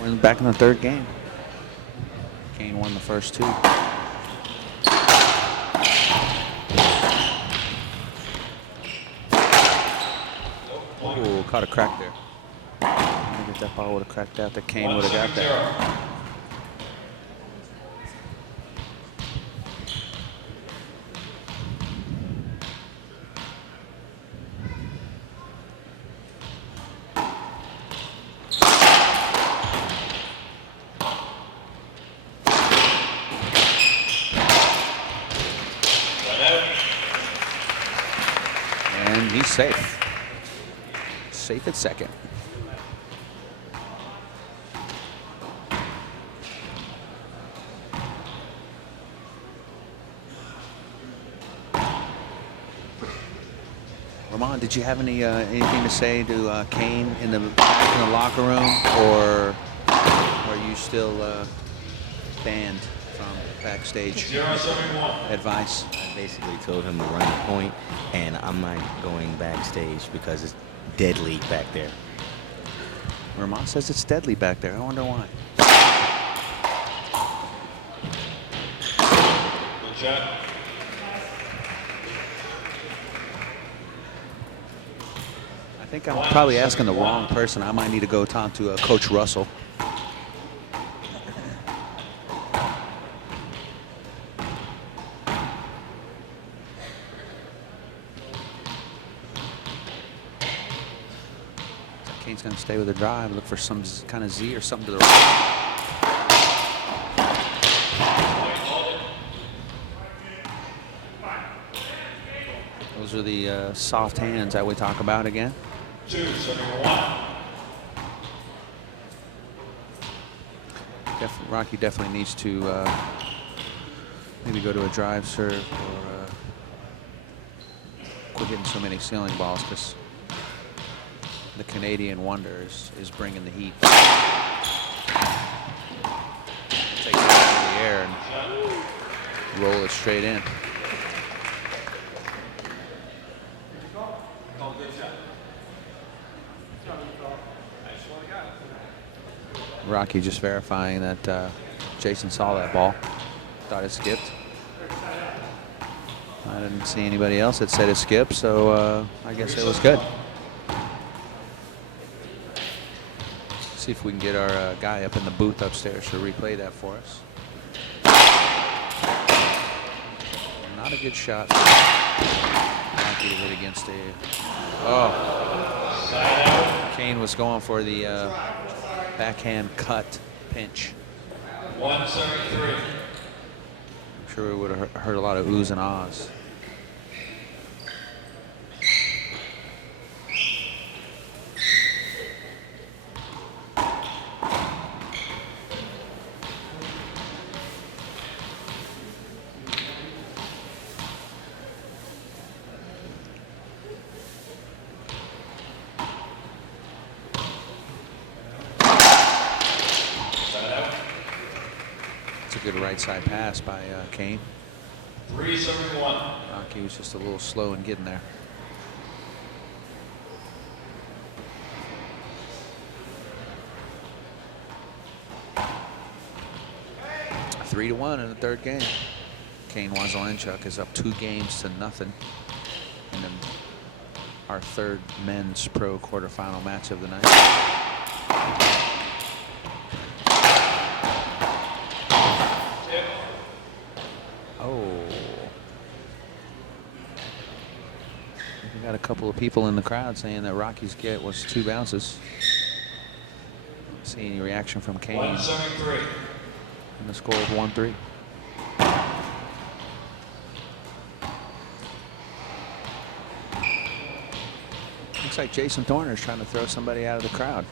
We're back in the third game. Kane won the first two. Oh, caught a crack there. If that ball would have cracked out, that Kane would have got that. And he's safe. Safe at second. Ramon, did you have anything to say to Kane in the locker room, or are you still banned from backstage advice? I basically told him to run the point, and I'm not going backstage because it's deadly back there. Ramon says it's deadly back there. I wonder why. Good shot. I think I'm probably asking the wrong person. I might need to go talk to Coach Russell. Kane's going to stay with the drive, look for some kind of Z or something to the right. Those are the soft hands that we talk about again. 2-71. Rocky definitely needs to maybe go to a drive serve or quit hitting so many ceiling balls, because the Canadian Wonder is bringing the heat. Take it out of the air and roll it straight in. Rocky just verifying that Jason saw that ball. Thought it skipped. I didn't see anybody else that said it skipped, so I guess it was good. See if we can get our guy up in the booth upstairs to replay that for us. Not a good shot. Rocky to hit against the. Oh. Kane was going for the backhand cut pinch. 173. I'm sure it would have heard a lot of oohs and ahs. Good right side pass by Kane. 371. Rocky was just a little slow in getting there. Hey. 3-1 in the third game. Kane Wazelenchuk is up 2 games to nothing in our third men's pro quarterfinal match of the night. We got a couple of people in the crowd saying that Rocky's get was 2 bounces. See any reaction from Kane? 173. And the score of 1-3. Looks like Jason Thorner's trying to throw somebody out of the crowd.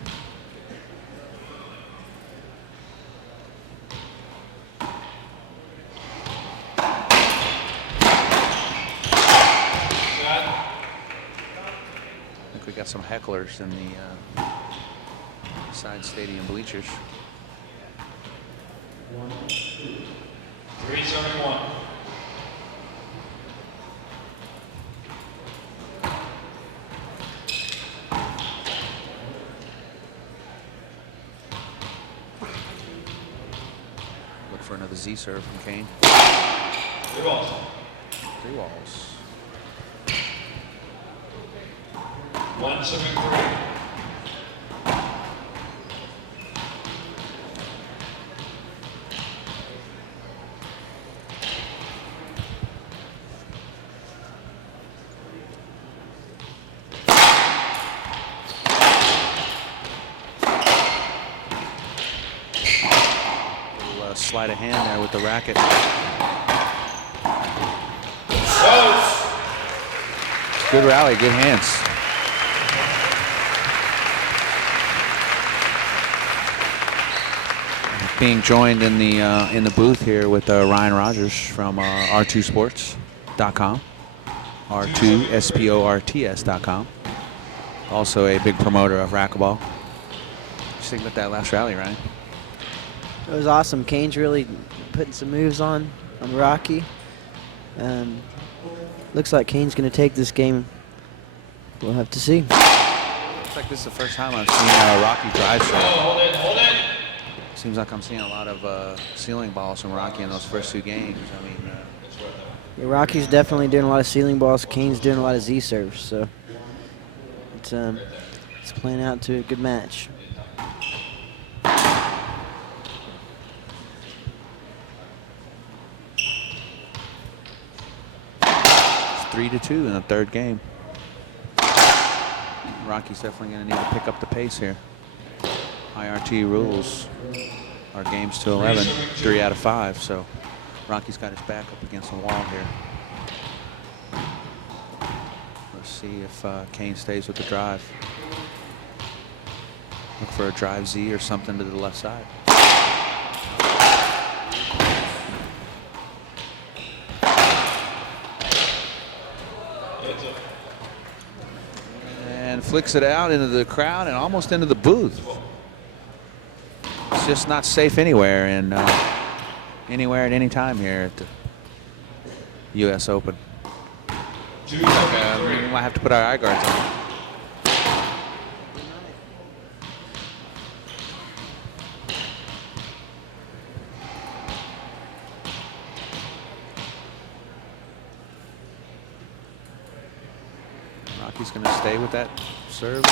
We got some hecklers in the side stadium bleachers. 371. the Z serve from Kane. 3 balls. 3 balls. 1 serving 3. Sleight of hand there with the racket. Good rally, good hands. Being joined in the booth here with Ryan Rogers from R2sports.com, R2sports.com. Also a big promoter of racquetball. What do you think about that last rally, Ryan? It was awesome. Kane's really putting some moves on Rocky. Looks like Kane's going to take this game. We'll have to see. Looks like this is the first time I've seen Rocky drive serve. Hold it, hold it. Seems like I'm seeing a lot of ceiling balls from Rocky in those first 2 games. I mean, Yeah, Rocky's definitely doing a lot of ceiling balls. Kane's doing a lot of Z serves. So it's playing out to a good match. it's 3-2 in the 3rd game. Rocky's definitely going to need to pick up the pace here. IRT rules are games to 11, 3 out of 5. So Rocky's got his back up against the wall here. Let's see if Kane stays with the drive. Look for a drive Z or something to the left side. And flicks it out into the crowd and almost into the booth. It's just not safe anywhere and anywhere at any time here at the U.S. Open. We might have to put our eye guards on. Rocky's going to stay with that serve.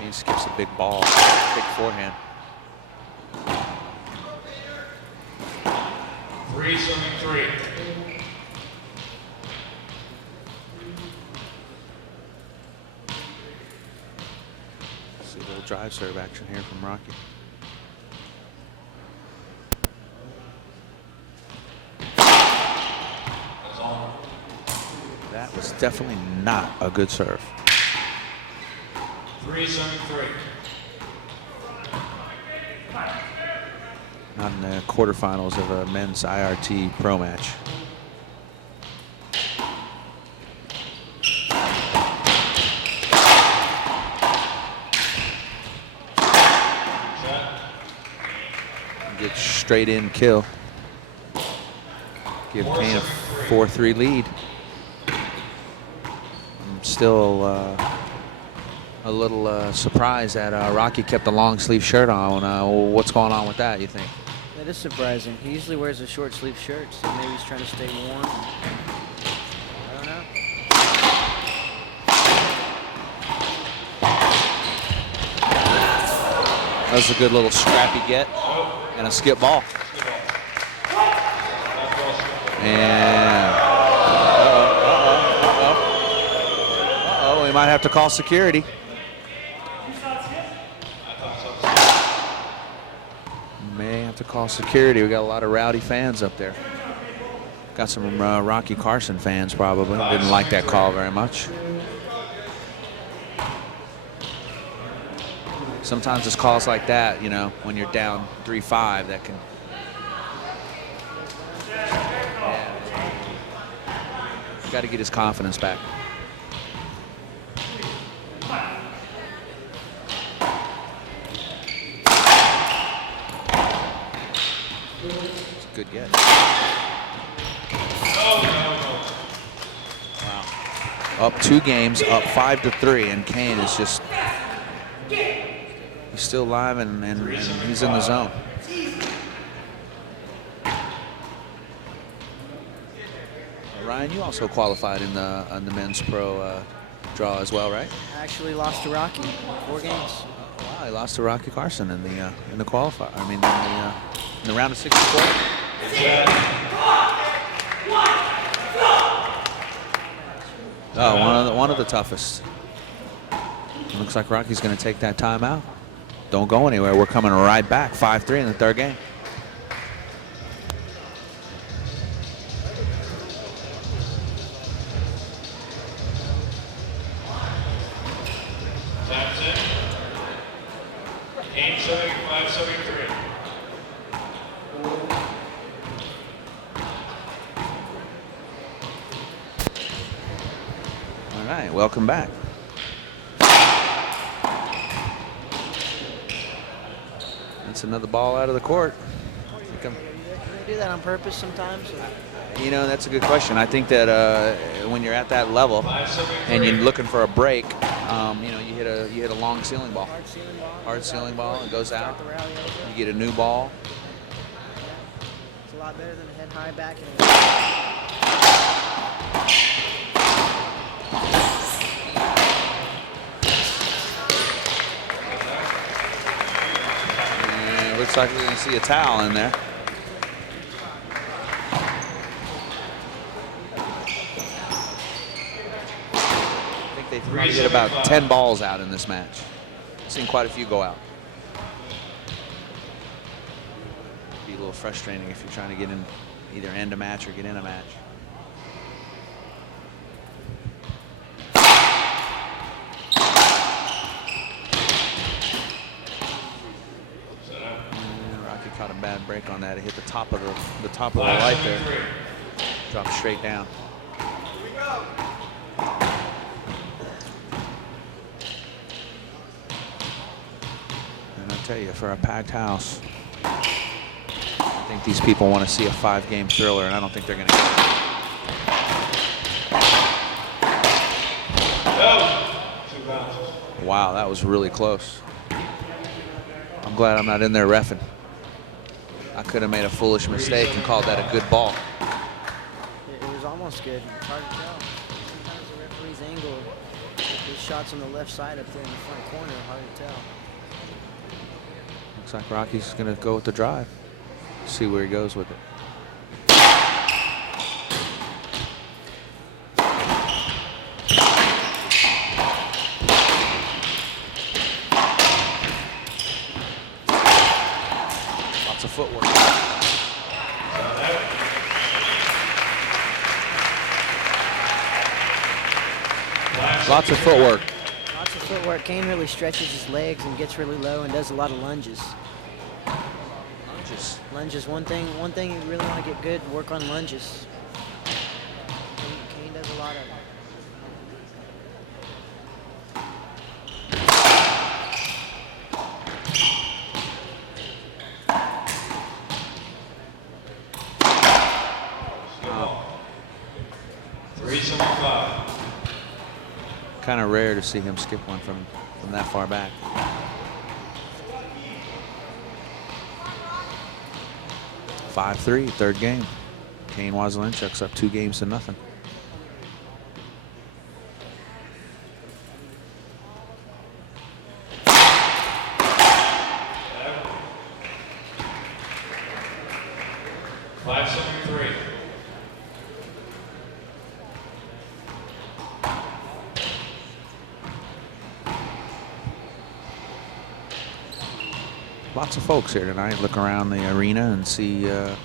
He skips a big ball, big forehand. 3 serving 3. See a little drive serve action here from Rocky. That was definitely not a good serve. 3 serving 3. Not in the quarterfinals of a men's IRT pro match. Get straight in kill. Give Kane a 4-3 lead. I'm still a little surprised that Rocky kept the long sleeve shirt on. What's going on with that, you think? That is surprising. He usually wears a short sleeve shirt, so maybe he's trying to stay warm. I don't know. That was a good little scrappy get and a skip ball. And uh-oh, we might have to call security. May have to call security. We got a lot of rowdy fans up there. Got some Rocky Carson fans probably. Didn't like that call very much. Sometimes it's calls like that, you know, when you're down 3-5, that can. Yeah. Got to get his confidence back. It's a good get. Wow. Up 2 games, up 5-3, and Kane is just. He's still live and he's in the zone. Ryan, you also qualified in the men's pro draw as well, right? I actually lost to Rocky 4 games. Wow, he lost to Rocky Carson in the qualifier. I mean, in the round of 64. Oh, one of the toughest. Looks like Rocky's going to take that timeout. Don't go anywhere. We're coming right back. 5-3 in the third game. That's it. Kane serving 5-73. All right, welcome back. That's another ball out of the court. Do they do that on purpose sometimes? You know, that's a good question. I think that when you're at that level and you're looking for a break, you know, you hit a long ceiling ball. Hard ceiling ball. Hard ceiling ball. It goes out. The rally over. You get a new ball. It's a lot better than a head high back. And it looks like we're going to see a towel in there. They probably get about 10 balls out in this match. I've seen quite a few go out. Be a little frustrating if you're trying to get in, either end a match or get in a match. Rocky caught a bad break on that. It hit the top of the light there. Dropped straight down. I tell you, for a packed house, I think these people want to see a 5-game thriller, and I don't think they're going to get it. Wow, that was really close. I'm glad I'm not in there reffing. I could have made a foolish mistake and called that a good ball. It was almost good. It's hard to tell. Sometimes the referee's angle, his shots on the left side up there in the front corner, hard to tell. Looks like Rocky's going to go with the drive. See where he goes with it. Lots of footwork. Lots of footwork. Lots of footwork. Kane really stretches his legs and gets really low and does a lot of lunges. Lunges, one thing you really want to get good, work on lunges. Kane does a lot of it. Kind of rare to see him skip one from that far back. (5-3), third game. Kane Wasylenczuk's up 2-0. Lots of folks here tonight. Look around the arena and see a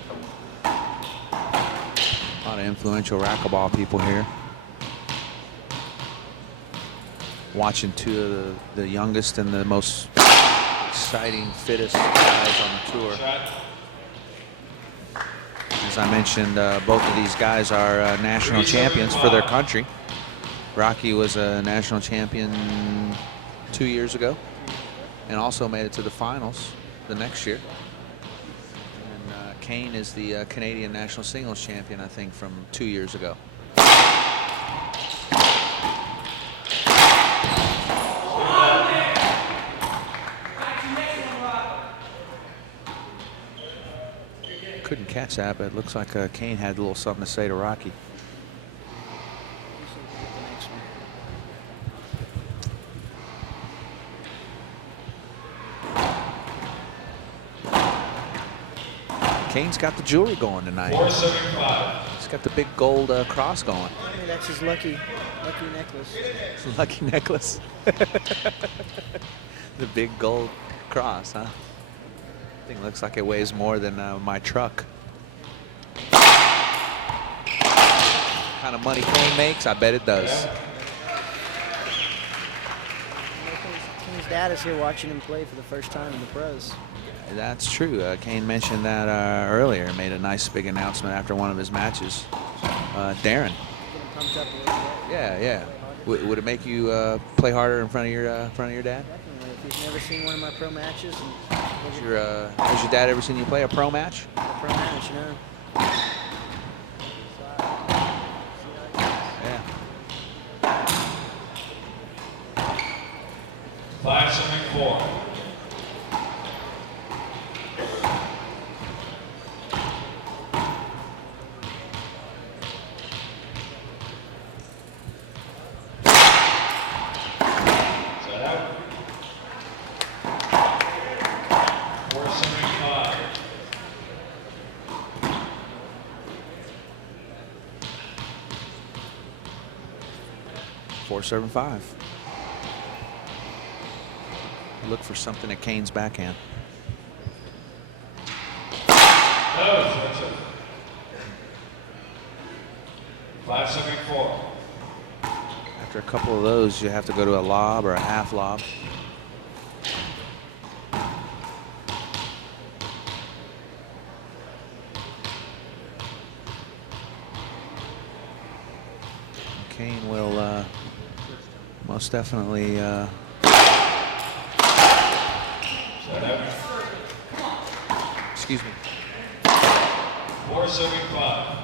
lot of influential racquetball people here. Watching two of the youngest and the most exciting, fittest guys on the tour. As I mentioned, both of these guys are national champions for their country. Rocky was a national champion 2 years ago and also made it to the finals the next year. And Kane is the Canadian national singles champion, I think, from 2 years ago. couldn't catch that, but it looks like Kane had a little something to say to Rocky. Kane's got the jewelry going tonight. 475. He's got the big gold cross going. Hey, that's his lucky necklace. Lucky necklace. The big gold cross, huh? Thing looks like it weighs more than my truck. Kind of money Kane makes, I bet it does. Kane's dad is here watching him play for the first time in the pros. That's true. Kane mentioned that earlier. Made a nice big announcement after one of his matches. Darren. Getting pumped up a little bit. Yeah. Would it make you play harder in front of your dad? Definitely. If he's never seen one of my pro matches, and Has your dad ever seen you play a pro match? a pro match, you know. Yeah. 574. Set out. 475. 475. Look for something at Kane's backhand. No, that's it. 574. After a couple of those, you have to go to a lob or a half lob. Kane will most definitely Set out. excuse me. 475.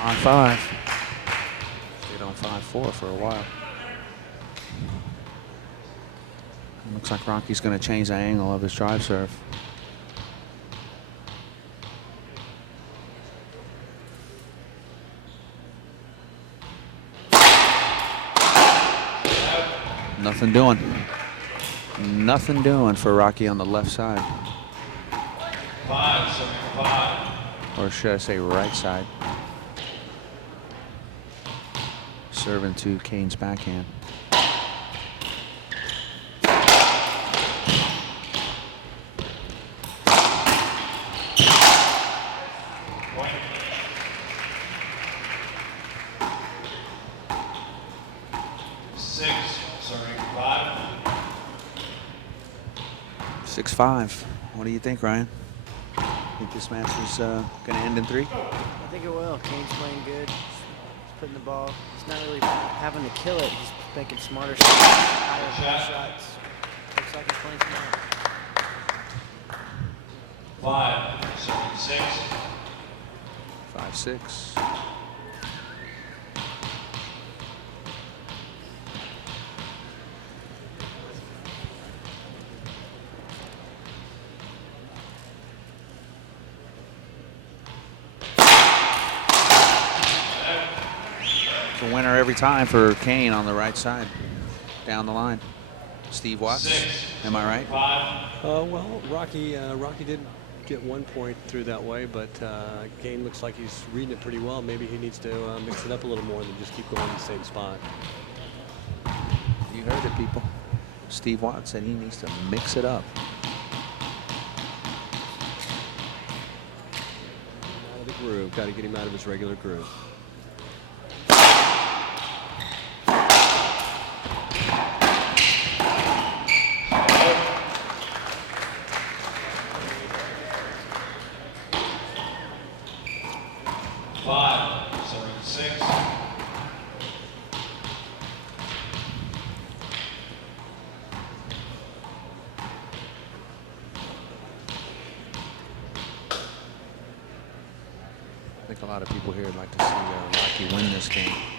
On 5. Stayed on 5-4 for a while. Looks like Rocky's going to change the angle of his drive serve. Nothing doing. Nothing doing for Rocky on the left side. 575. Or should I say right side. Serving to Kane's backhand. Point. 6. Serving 5. 6-5. What do you think, Ryan? Think this match is going to end in 3? I think it will. Kane's playing good. He's putting the ball. He's not really having to kill it. He's making smarter shots, higher shots. Looks like he's playing smart. 5. Serving 6. 5-6. It's a winner every time for Kane on the right side, down the line. Steve Watts, 6. am I right? 5. Well, Rocky did get 1 point through that way, but Kane looks like he's reading it pretty well. Maybe he needs to mix it up a little more than just keep going in the same spot. You heard it, people. Steve Watts said he needs to mix it up. Out of the groove. Got to get him out of his regular groove. think a lot of people here would like to see Rocky win this game.